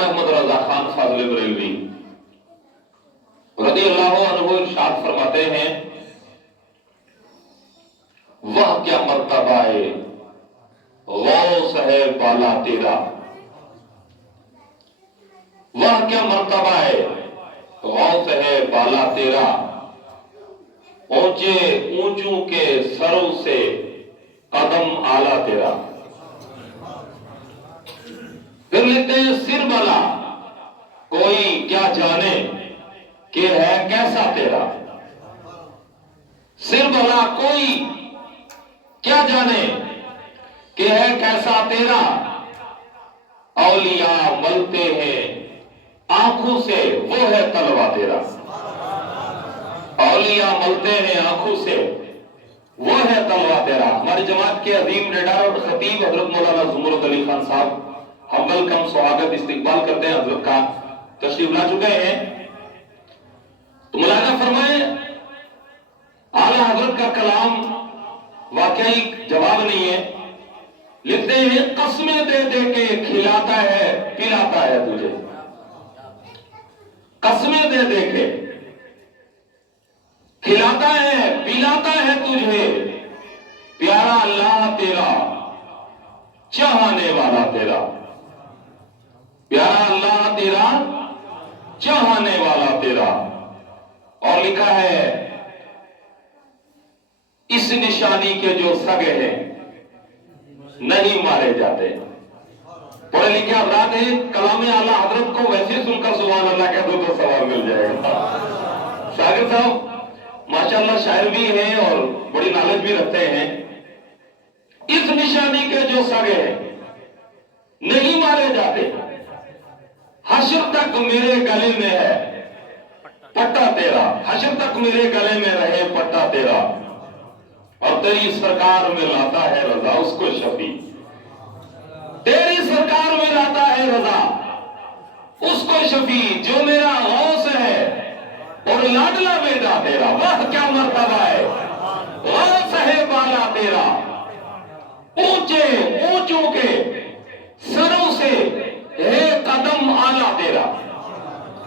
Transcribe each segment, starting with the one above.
غلام احمد رضا خان فاضل بریلوی رضی اللہ عنہ ارشاد فرماتے ہیں وہ کیا مرتبہ ہے غوث ہے بالا تیرا، وہ کیا مرتبہ ہے غوث ہے بالا تیرا، اونچے اونچوں کے سروں سے قدم آلہ تیرا۔ پھر لکھتے ہیں سر بلا کوئی کیا جانے کہ ہے کیسا تیرا، سر بلا کوئی کیا جانے کہ ہے کیسا تیرا، اولیاء ملتے ہیں آنکھوں سے وہ ہے طلوہ تیرا، اولیاء ملتے ہیں آنکھوں سے وہ ہے طلوہ تیرا۔ ہماری جماعت کے عظیم لیڈر اور خطیب حضرت مولانا زمرد علی خان صاحب ہم ویلکم سواگت استقبال کرتے ہیں، حضرت کا تشریف لا چکے ہیں۔ تو ملاحظہ فرمائیں اعلیٰ حضرت کا کلام واقعی جواب نہیں ہے۔ لکھتے ہیں قسمیں دے دے کے کھلاتا ہے پلاتا ہے تجھے، قسمیں دے دے کے کھلاتا ہے پلاتا ہے تجھے، پیارا اللہ تیرا چاہنے والا تیرا، پیارا اللہ تیرا چاہنے والا تیرا۔ اور لکھا ہے اس نشانی کے جو سگے ہیں نہیں مارے جاتے۔ پڑھے لکھے افراد ہیں، کلام اعلیٰ حضرت کو ویسے سن کر سبحان اللہ کہہ دو تو ثواب مل جائے گا۔ شاگرد صاحب ماشاءاللہ شاعر بھی ہیں اور بڑی نالج بھی رکھتے ہیں۔ اس نشانی کے جو سگے ہیں نہیں مارے جاتے، حشر تک میرے گلے میں ہے پٹا تیرا، حشر تک میرے گلے میں رہے پٹا تیرا، اور تیری سرکار میں لاتا ہے رضا اس کو شفیع، تیری سرکار میں لاتا ہے رضا اس کو شفیع، جو میرا غوث ہے اور لاڈلا بیٹا تیرا، وہ کیا مرتبہ ہے غوث ہے بالا تیرا، اونچے اونچوں کے سروں سے ہے قدم آلہ تیرا۔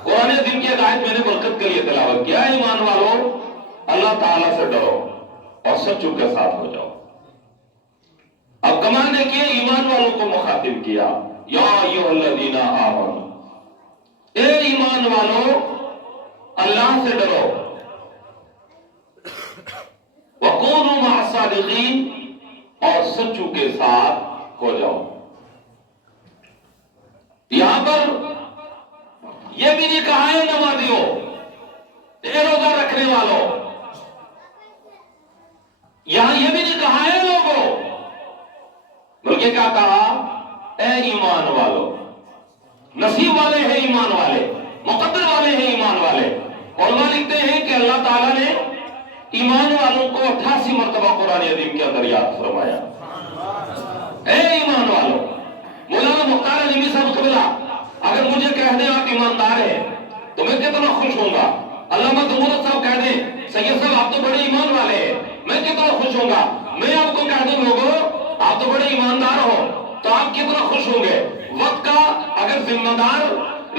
قرآن دن کی آیت میں نے برکت کے لیے تلاوت کیا، ایمان والو اللہ تعالیٰ سے ڈرو اور سچوں کے ساتھ ہو جاؤ۔ اب کمال نے کیا ایمان والوں کو مخاطب کیا، یا ایھا الذین آمنوا، اے ایمان والو اللہ سے ڈرو، وکونوا مع الصادقین، اور سچوں کے ساتھ ہو جاؤ۔ یہاں پر یہ بھی نہیں کہا ہے نمازیوں، اے روزہ رکھنے والوں، یہاں یہ بھی نہیں کہا ہے لوگوں، بلکہ کیا کہا اے ایمان والو، نصیب والے ہیں ایمان والے، مقدر والے ہیں ایمان والے۔ علماء لکھتے ہیں کہ اللہ تعالیٰ نے ایمان والوں کو 88 مرتبہ قرآن عظیم کے اندر یاد فرمایا، اے ایمان والو۔ مولانا مختار علیمی صاحب قبلہ اگر مجھے کہہ دیں آپ ایماندار ہیں تو میں کتنا خوش ہوں گا، علامہ زمرد صاحب کہہ دیں سید صاحب آپ تو بڑے ایمان والے ہیں، میں کتنا خوش ہوں گا۔ میں آپ کو کہہ دوں لوگوں آپ تو بڑے ایماندار ہو تو آپ کتنا خوش ہوں گے۔ وقت کا اگر ذمہ دار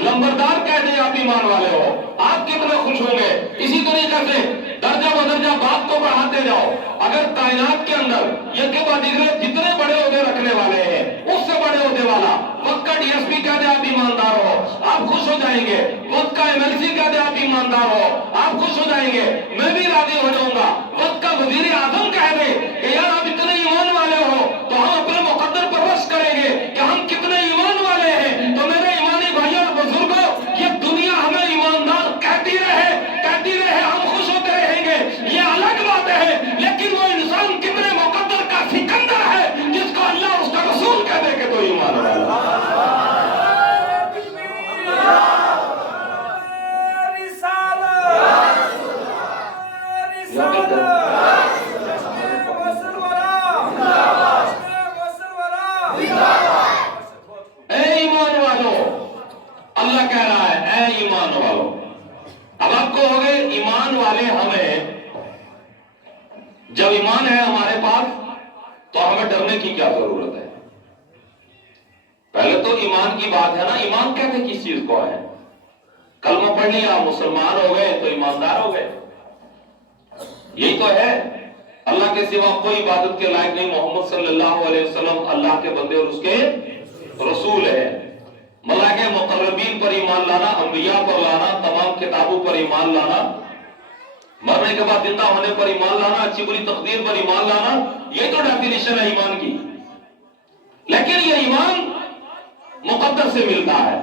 لمبردار کہہ دیں آپ ایمان والے ہو آپ کتنا خوش ہوں گے۔ اسی طریقے سے درجہ بدرجہ بات کو بڑھاتے جاؤ، اگر کائنات کے اندر یہ کے بعد جتنے بڑے عہدے رکھنے والے ہیں اس سے بڑے عہدے والا وقت کا ڈی ایس پی کہہ دے آپ ایماندار ہو آپ خوش ہو جائیں گے، وقت کا ایم ایل سی کہہ دے آپ ایماندار ہو آپ خوش ہو جائیں گے، میں بھی راضی ہو جاؤں گا۔ وقت کا وزیر اعظم کہہ دے کہ یار آپ اتنے ایمان والے ہو تو ہم اپنے مقدر پرورش کریں گے کہ ہم کتنے ایمان والے ہیں۔ تو میرے ایمانی بھائیوں اور بزرگوں، یہ دنیا ہمیں ایماندار کہتی رہے ہم خوش ہوتے رہیں گے، یہ الگ بات ہے، لیکن وہ انسان کتنے مقدر کا سکندر ہے جس کو اللہ اس کا رسول کہہ دے کہ تو ایمان والا۔ اے ایمان والو، اللہ کہہ رہا ہے اے ایمان والو۔ اب آپ کو ہو گئے ایمان والے ہمیں، جب ایمان ہے ہمارے پاس تو ہمیں ڈرنے کی کیا ضرورت ہے؟ پہلے تو جو ایمان کی بات ہے نا، ایمان کہتے کس چیز کو ہے؟ کلمہ پڑھ لیا مسلمان ہو گئے تو ایماندار ہو گئے، یہی تو ہے۔ اللہ کے سوا کوئی عبادت کے لائق نہیں، محمد صلی اللہ علیہ وسلم اللہ کے بندے اور اس کے رسول ہے۔ ملائکہ مقربین پر ایمان لانا، انبیاء پر لانا، تمام کتابوں پر ایمان لانا، مرنے کے بعد زندہ ہونے پر ایمان لانا، اچھی بری تقدیر پر ایمان لانا، یہ تو ڈیفینیشن ہے ایمان کی۔ لیکن یہ ایمان مقدر سے ملتا ہے،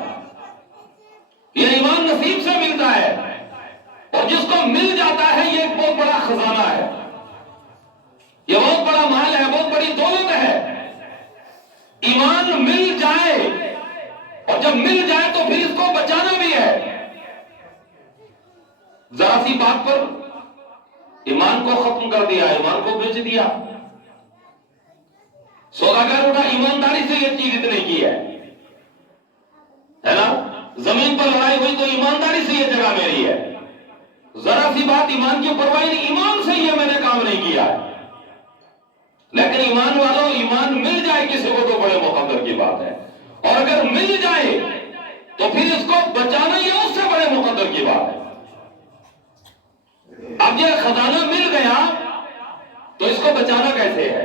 یہ ایمان نصیب سے ملتا ہے، اور جس کو مل جاتا ہے یہ ایک بہت بڑا خزانہ ہے، یہ بہت بڑا مال ہے، بہت بڑی دولت ہے۔ ایمان مل جائے، اور جب مل جائے تو پھر اس کو بچانا بھی ہے۔ ذرا سی بات پر ایمان کو ختم کر دیا، ایمان کو بیچ دیا۔ سوداگر اٹھا، ایمانداری سے یہ چیز اتنے کی ہے نا؟ زمین پر لڑائی ہوئی تو ایمانداری سے یہ جگہ میری ہے۔ ذرا سی بات ایمان کی پرواہی نہیں، ایمان سے یہ میں نے کام نہیں کیا ہے۔ لیکن ایمان والوں، ایمان مل جائے کسی کو تو بڑے مقدر کی بات ہے، اور اگر مل جائے تو پھر اس کو بچانا یہ اس سے بڑے مقدر کی بات ہے۔ اب یہ خزانہ مل گیا تو اس کو بچانا کیسے ہے؟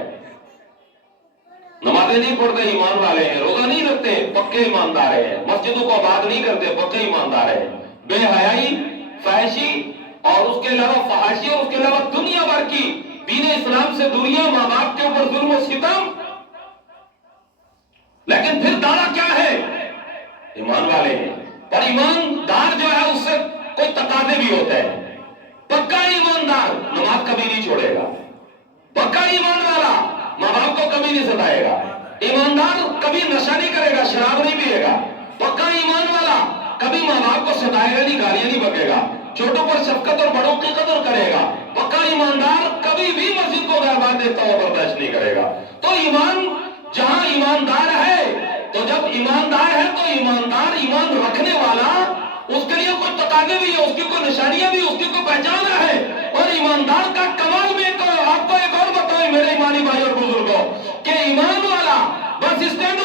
نمازیں نہیں پڑھتے ایمان والے ہیں، روزہ نہیں رکھتے پکے ایماندار ہیں، مسجدوں کو آباد نہیں کرتے پکے ایماندار ہیں، بے حیائی، فحشی اور اس کے علاوہ فحاشی اور اس کے علاوہ دنیا بھر کی دین اسلام سے دوریاں، ماں باپ کے اوپر ظلم و ستم، لیکن پھر دعویٰ کیا ہے؟ ایمان والے ہیں۔ پر ایماندار جو ہے اس سے کوئی تقاضے بھی ہوتے ہیں۔ پکا ایماندار نماز کبھی نہیں چھوڑے گا، پکا ایمان والا ماں باپ کو کبھی نہیں ستائے گا، ایماندار کبھی نشہ نہیں کرے گا، شراب نہیں پیے گا، پکا ایمان والا کبھی ماں باپ کو ستائے گا نہیں، گالیاں نہیں بکے گا، چھوٹوں پر شفقت اور بڑوں کی قدر کرے گا، پکا ایماندار کبھی بھی مسجد کو گھر دیتا ہوا برداشت نہیں کرے گا۔ تو ایمان جہاں ایماندار ہے، تو جب ایماندار ہے تو ایماندار، ایمان رکھنے والا، اس کے لیے کوئی تقاضے بھی ہے، اس کی کوئی نشانیاں بھی، اس کی کوئی پہچان ہے۔ اور ایماندار کا کمال میں آپ کو ایک اور بتاؤں میرے ایمانی بھائی اور بزرگوں، کہ ایمان والا بس اسٹینڈ